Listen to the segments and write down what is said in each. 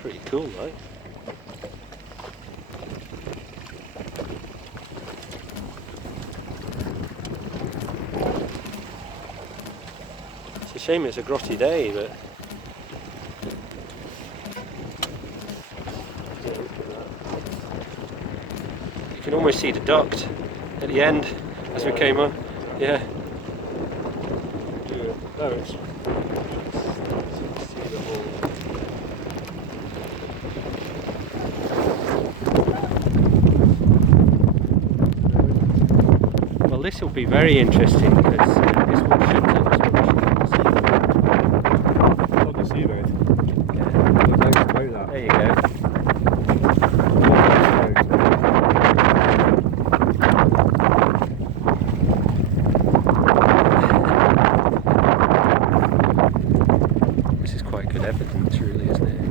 pretty cool, right? It's a shame it's a grotty day, but you can almost see the duct at the end as we came on. Yeah. Now it's see the whole. Well, this will be very interesting because this one should tell us what we should see. It's on the seabed. Yeah. No doubt about that. There you go. This is quite good evidence, really, isn't it?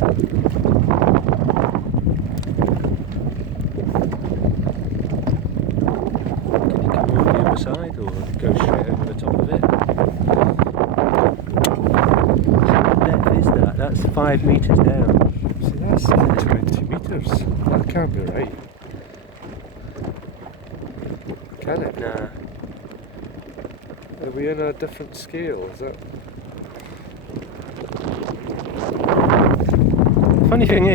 Can you come over the other side or go straight over the top of it? What depth is that? That's 5 metres down. See, that's 20 metres. That can't be right. Can it? Nah. Are we in a different scale? Is it? Funny thing is,